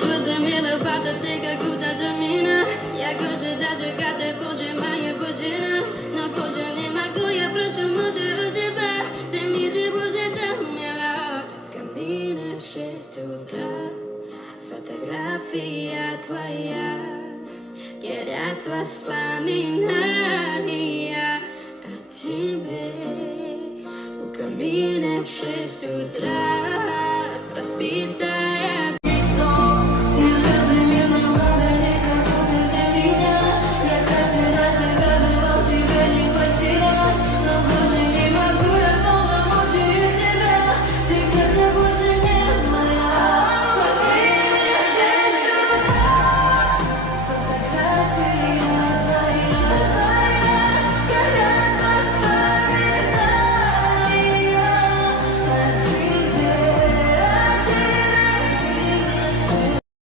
Зрозумела, бата ты как будто до меня. Я кожа даже когда кожа моя позже нас. Но кожа не могу, я прошу, может у тебя. Ты мне же будет мила. В камине в 6 утра. Фотография твоя. Горят воспоминания о тебе. У камина в 6 утра. Разбитая